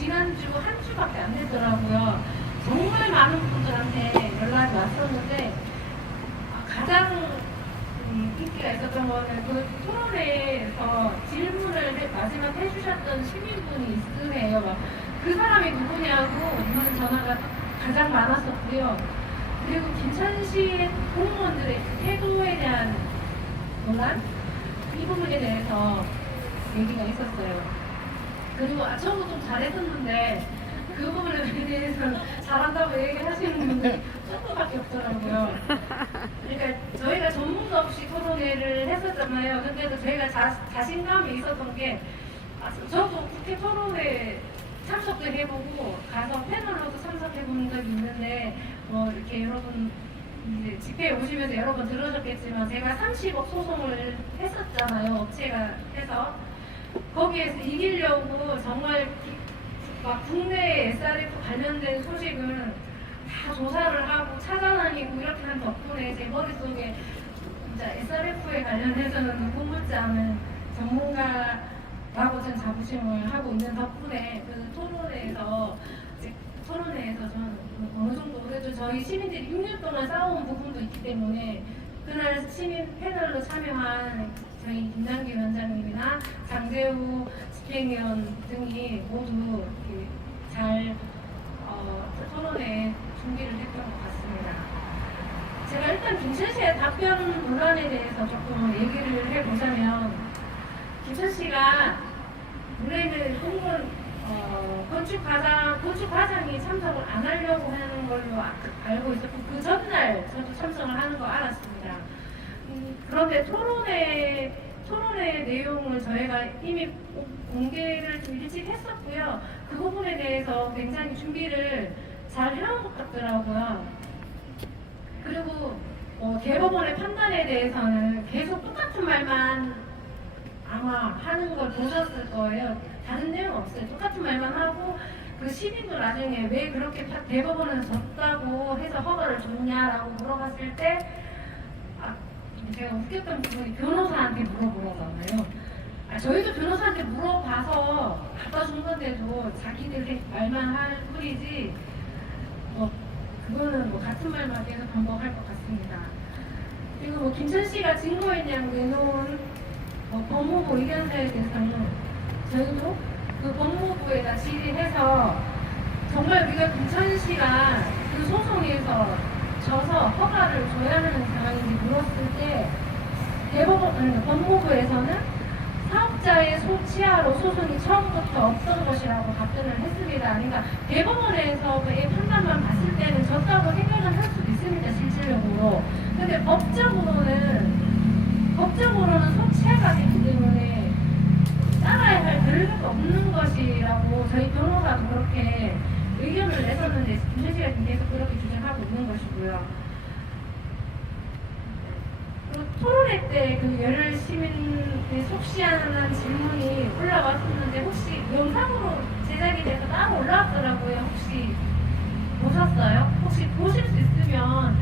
지난주 한 주밖에 안 됐더라고요. 정말 많은 분들한테 연락이 왔었는데 가장 인기가 있었던 거는 그 토론회에서 질문을 마지막 해주셨던 시민분이 있으세요. 막 그 사람이 누구냐고 묻는 전화가 가장 많았었고요. 그리고 김천시 공무원들의 태도에 대한 논란? 이 부분에 대해서 얘기가 있었어요. 그리고 처음부터 좀 잘했었는데 그 부분에 대해서 잘한다고 얘기하시는 분들이 조금밖에 없더라고요. 그러니까 저희가 전문가 없이 토론회를 했었잖아요. 근데도 저희가 자신감이 있었던 게 저도 국회 토론회 참석도 해보고 가서 패널로도 참석해본 적이 있는데 이렇게 여러분 이제 집회에 오시면서 여러 번 들으셨겠지만 제가 30억 소송을 했었잖아요. 업체가 해서 거기에서 이기려고 정말 막 국내 SRF 관련된 소식을 다 조사를 하고 찾아다니고 이렇게 한 덕분에 제 머릿속에 진짜 SRF에 관련해서는 공부지 않은 전문가라고 저는 자부심을 하고 있는 덕분에 그 토론회에서 저는 어느 정도 그래도 저희 시민들이 6년 동안 싸워온 부분도 있기 때문에 그날 시민 패널로 참여한 저희 김남기 위원장님이나 장재우 집행위원 등이 모두 잘 토론회 준비를 했던 것 같습니다. 제가 일단 김천시의 답변 논란에 대해서 조금 얘기를 해보자면 김천시가 원래는 공무원 건축과장이 참석을 안 하려고 하는 걸로 알고 있었고 그 전날 저도 참석을 하는 거 알았습니다. 그런데 토론회 내용을 저희가 이미 공개를 좀 일찍 했었고요. 그 부분에 대해서 굉장히 준비를 잘 해온 것 같더라고요. 그리고 대법원의 판단에 대해서는 계속 똑같은 말만 아마 하는 걸 보셨을 거예요. 다른 내용 없어요. 똑같은 말만 하고 그 시민도 나중에 왜 그렇게 대법원은 졌다고 해서 허가를 줬냐라고 물어봤을 때 제가 웃겼던 부분이 변호사한테 물어보라잖아요. 저희도 변호사한테 물어봐서 갖다 준 건데도 자기들 말만 할 뿐이지 그거는 같은 말만 계속 반복할 것 같습니다. 그리고 김천시가 증거인양 내놓은 법무부 의견서에 대해서는 저희도 그 법무부에다 질의해서 정말 우리가 김천시가 그 소송에서 져서 허가를 줘야 하는 상황인지 물었을 때 법무부에서는 사업자의 소치하로 소송이 처음부터 없던 것이라고 답변을 했습니다. 그러니까 대법원에서의 판단만 봤을 때는 졌다고 생각은 할 수도 있습니다. 실질적으로. 근데 법적으로는 소치하가 됐기 때문에 따라야 할 결과가 없는 것이라고 저희 변호사도 그렇게 의견을 냈었는데 김천시가 계속 그렇게 주장하고 있는 것이고요. 그리고 토론회 때 그 열혈 시민의 속시원한 질문이 올라왔었는데 혹시 영상으로 제작이 돼서 따로 올라왔더라고요. 혹시 보셨어요? 혹시 보실 수 있으면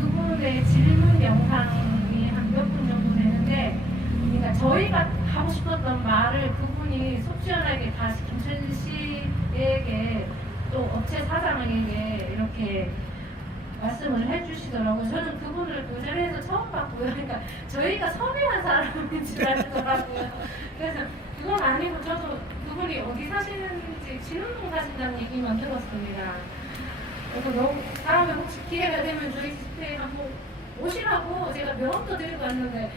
그분의 질문 영상이 한 몇 분 정도 되는데 그러니까 저희가 하고 싶었던 말을 그분이 속시원하게 다시 김천시에게 또 업체 사장에게 이렇게 말씀을 해주시더라고요. 저는 그분을 그 자리에서 처음 봤고요. 그러니까 저희가 섭외한 사람인 줄 알더라고요. 그래서 그건 아니고 저도 그분이 어디 사시는지 진흥동 사신다는 얘기만 들었습니다. 그래서 다음에 혹시 기회가 되면 저희 집회에 한번 오시라고 제가 명함도 드리고 왔는데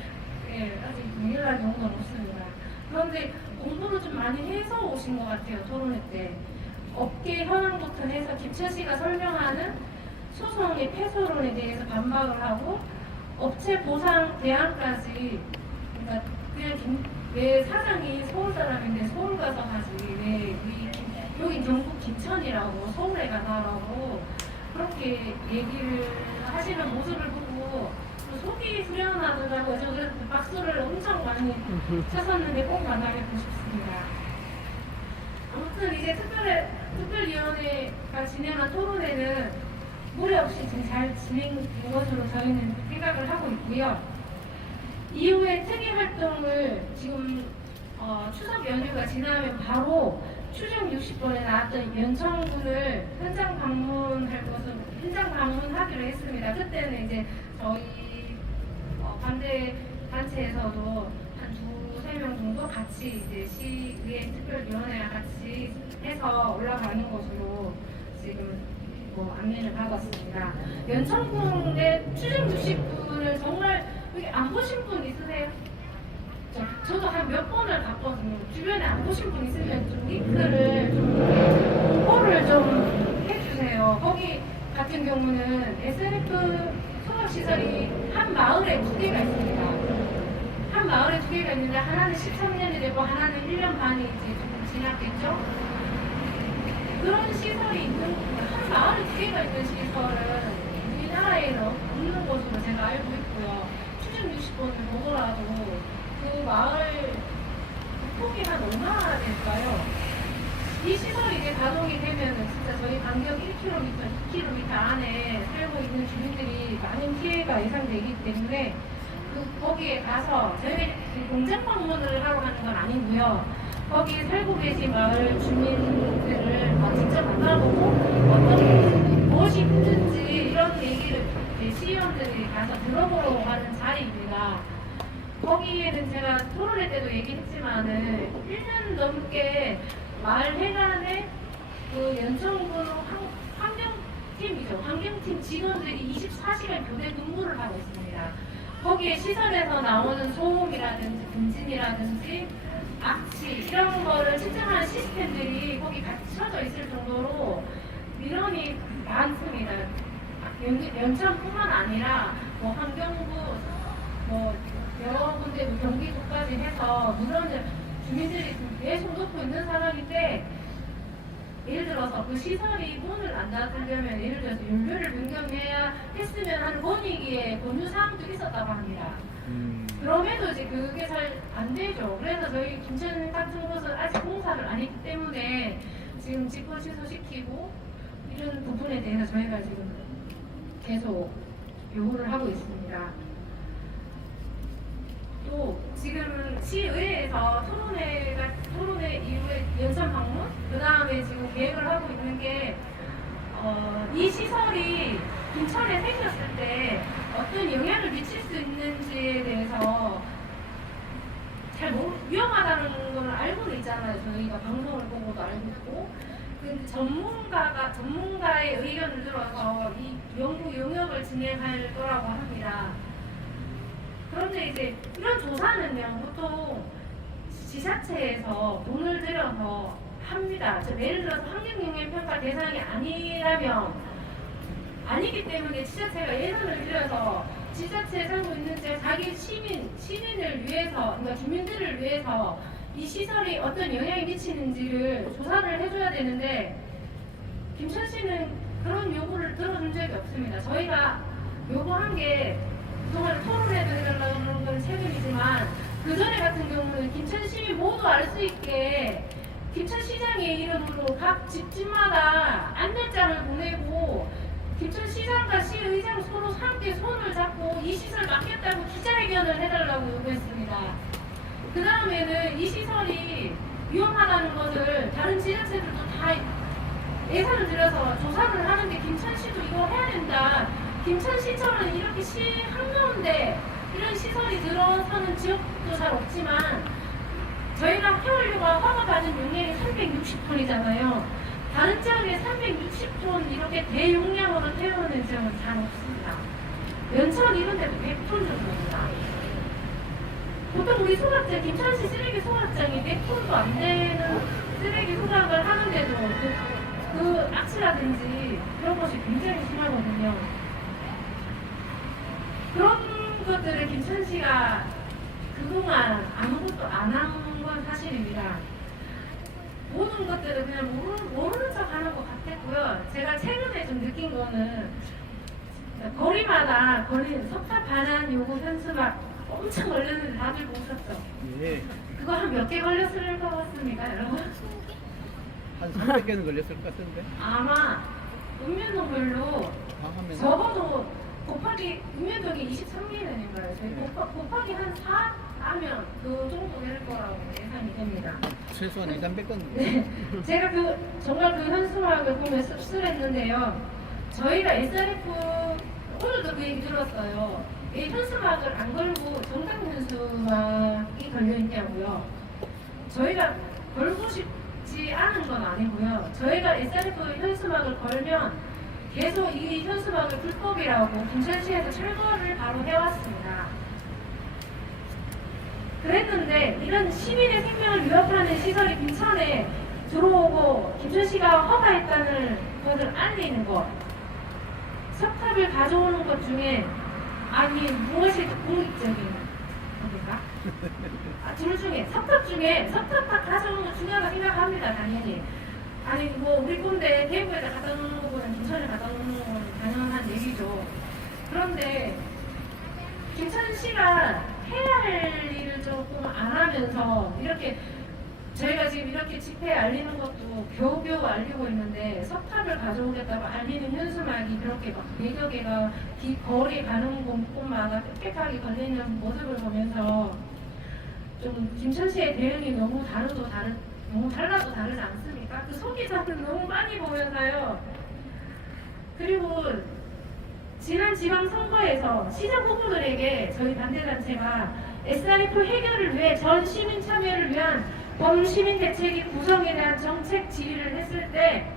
아직 연락이 온 건 없습니다. 그런데 공부를 좀 많이 해서 오신 것 같아요. 토론회 때. 업계 현황부터 해서 김천시가 설명하는 소송의 패소론에 대해서 반박을 하고 업체 보상 대안까지 그러니까 그냥 왜 사장이 서울 사람인데 서울 가서 하지 왜 여기 경북 김천이라고 서울에 가다라고 그렇게 얘기를 하시는 모습을 보고 속이 후련하더라고요. 저 그래서 박수를 엄청 많이 쳤었는데 꼭 만나뵙고 싶습니다. 아무튼 이제 특별위원회가 진행한 토론회는 무리 없이 지금 잘 진행된 것으로 저희는 생각을 하고 있고요. 이후에 특위 활동을 지금 추석 연휴가 지나면 바로 추정 60번에 나왔던 연천군을 현장 방문하기로 했습니다. 그때는 이제 저희 반대 단체에서도 한 두세 명 정도 같이 이제 시의회 특별위원회와 같이 해서 올라가는 것으로 지금 안내를 받았습니다. 연천군의 추정 60분을 정말 여기 안 보신 분 있으세요? 저도 한 몇 번을 봤거든요. 주변에 안 보신 분 있으면 좀 링크를 좀 홍보를 좀 해주세요. 거기 같은 경우는 SF 소각시설이 한 마을에 2개가 있습니다. 한 마을에 2개가 있는데 하나는 13년이 되고 하나는 1년 반이 이제 좀 지났겠죠? 그런 시설이 있는, 한 마을에 2개가 있는 시설은 우리나라에는 없는 것으로 제가 알고 있고요. 추정 60번을 보더라도 그 마을 폭이 한 얼마나 될까요? 이 시설이 이제 가동이 되면은 진짜 저희 간격 1km, 2km 안에 살고 있는 주민들이 많은 피해가 예상되기 때문에 거기에 가서 저희 공장 방문을 하러 가는 건 아니고요. 거기 살고 계신 마을 주민들을 직접 만나보고 어떤 무엇이 힘든지 이런 얘기를 시의원들이 가서 들어보러 가는 자리입니다. 거기에는 제가 토론회 때도 얘기했지만은 1년 넘게 마을 회관에 그 연천군 환경팀이죠. 환경팀 직원들이 24시간 교대 근무를 하고 있습니다. 거기에 시설에서 나오는 소음이라든지 분진이라든지 악취 이런 거를 측정하는 시스템들이 거기 갖춰져 있을 정도로 민원이 많습니다. 연천뿐만 아니라 환경부 여러 군데 경기도까지 해서 민원을 주민들이 계속 놓고 있는 상황인데 예를 들어서 그 시설이 문을 안 닫으려면 예를 들어서 연료를 변경해야 했으면 하는 권익위에 권유사항도 있었다고 합니다. 그럼에도 이제 그게 잘 안 되죠. 그래서 저희 김천 같은 곳은 아직 공사를 안 했기 때문에 지금 직권 취소시키고 이런 부분에 대해서 저희가 지금 계속 요구를 하고 있습니다. 또 지금 시의회에서 토론회 이후에 연천 방문, 그 다음에 지금 계획을 하고 있는 게 이 시설이 김천에 생겼을 때 어떤 영향을 미칠 수 있는지에 대해서 잘 위험하다는 걸 알고는 있잖아요. 저희가 방송을 보고도 알고 있고. 근데 전문가의 의견을 들어서 이 연구 용역을 진행할 거라고 합니다. 그런데 이제 이런 조사는요, 보통 지자체에서 돈을 들여서 합니다. 예를 들어서 환경영향평가 대상이 아니기 때문에 지자체가 예산을 들여서 지자체에 살고 있는 자기 시민을 위해서, 그러니까 주민들을 위해서 이 시설이 어떤 영향이 미치는지를 조사를 해줘야 되는데 김천시는 그런 요구를 들어준 적이 없습니다. 저희가 요구한 게 그동안 토론회도 해달라고 그런 건 최근이지만 그 전에 같은 경우는 김천 시민 모두 알 수 있게 김천시장의 이름으로 각 집집마다 안내장을 보내고 김천시장과 시의장 서로 함께 손을 잡고 이 시설 맡겠다고 기자회견을 해달라고 요구했습니다. 그 다음에는 이 시설이 위험하다는 것을 다른 지자체들도 다 예산을 들여서 조사를 하는데 김천시도 이거 해야 된다. 김천시처럼 이렇게 시 한가운데 이런 시설이 들어서는 지역도 잘 없지만 저희가 해오류가 허가받은 용량이 360톤이잖아요. 다른 지역에 360톤 이렇게 대용량으로 태우는 지역은 잘 없습니다. 연천 이런 데도 100톤 정도입니다. 보통 우리 소각장, 김천시 쓰레기 소각장이 100톤도 안 되는 쓰레기 소각을 하는데도 그 악취라든지 그런 것이 굉장히 심하거든요. 그런 것들을 김천시가 그동안 아무것도 안 한 건 사실입니다. 모든 것들을 그냥 모르는 척 하는 것 같았고요. 제가 최근에 좀 느낀 거는 거리마다 석탑 반환 요구 현수막 엄청 걸렸는데 다들 보셨죠? 예. 그거 한 몇 개 걸렸을 것 같습니까, 여러분? 한 300개는 걸렸을 것 같은데. 아마 읍면동별로 적어도 곱하기 읍면동이 23개는인가요? 저희 곱하기 한 4 하면 그 정도 될 거라고 예상이 됩니다. 최소한 2, 300건. 네, 제가 정말 그 현수막을 보면 씁쓸했는데요. 저희가 SRF 오늘도 그 얘기 들었어요. 이 현수막을 안 걸고 정당 현수막이 걸려 있냐고요. 저희가 걸고 싶지 않은 건 아니고요. 저희가 SRF 현수막을 걸면 계속 이 현수막을 불법이라고 김천시에서 철거를 바로 해왔습니다. 그랬는데 이런 시민의 생명을 위협하는 시설이 김천에 들어오고 김천시가 허가했다는 것을 알리는 것, 석탑을 가져오는 것 중에 아니 무엇이 더 공익적인 겁니까? 둘 중에 석탑 가져오는 것 중요하다고 생각합니다. 당연히. 아니 뭐 우리 꼰대 대구에다 갖다 놓는 것보다는 김천에 갖다 놓는 건 당연한 얘기죠. 그런데 김천시가 해야 할 일을 조금 안 하면서 이렇게 저희가 지금 이렇게 집회에 알리는 것도 겨우겨우 알리고 있는데 석탑을 가져오겠다고 알리는 현수막이 그렇게 막 4여 개가 거리에 가는 곳마다 빽빽하게 걸리는 모습을 보면서 좀 김천시의 대응이 너무 달라도 다르지 않습니까? 그 소기자들 너무 많이 보면서요. 그리고 지난 지방선거에서 시장 후보들에게 저희 반대단체가 SRF 해결을 위해 전 시민 참여를 위한 범시민 대책위 구성에 대한 정책 질의를 했을 때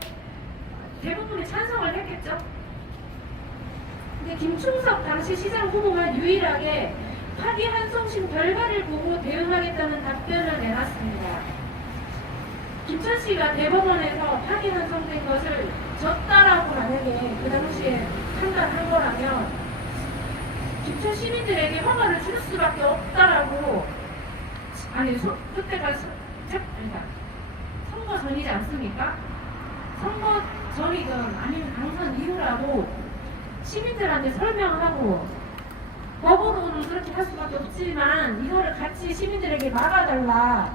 대부분이 찬성을 했겠죠. 근데 김충석 당시 시장 후보가 유일하게 파기 한송신 결과를 보고 대응하겠다는 답변을 내놨습니다. 김천시가 대법원에서 파기 한송된 것을 졌다라고 만약에 그 당시에 판단한 거라면 김천 시민들에게 허가를 줄 수밖에 없다라고 그때가 선거 전이지 않습니까? 선거 전이든 아니면 당선 이후라고 시민들한테 설명하고 법으로는 그렇게 할 수밖에 없지만 이거를 같이 시민들에게 막아달라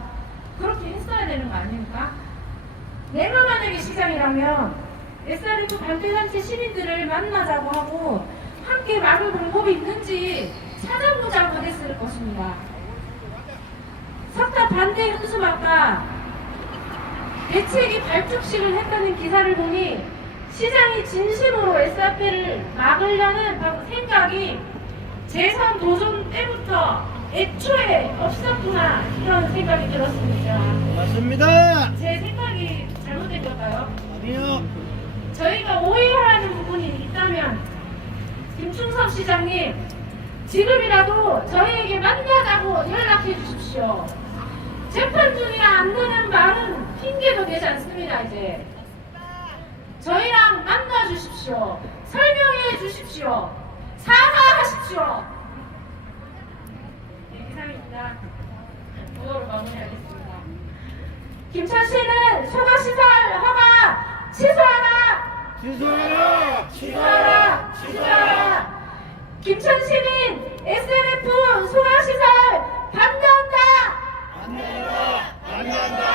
그렇게 했어야 되는 거 아닙니까? 내가 만약에 시장이라면 SRF 반대단체 시민들을 만나자고 하고 함께 막을 방법이 있는지 찾아보자고 했을 것입니다. 석탑 반대 현수막과 대책이 발족식을 했다는 기사를 보니 시장이 진심으로 SRF를 막으려는 생각이 재선 도전 때부터 애초에 없었구나 이런 생각이 들었습니다. 맞습니다. 제 생각이 잘못된 걸까요? 아니요. 저희가 오해하는 부분이 있다면 김충섭 시장님 지금이라도 저희에게 만나자고 연락해 주십시오. 재판 중이라 안 되는 말은 핑계도 되지 않습니다. 이제 저희랑 만나 주십시오. 설명해 주십시오. 사과하십시오. 네, 이상입니다. 이거로 마무리하겠습니다. 김천시는 소가시설 허가 취소하라! 취소하라! 취소하라! 취소하라! 김천시민 SRF 소가시설 반대한다! 반대한다! 반대한다!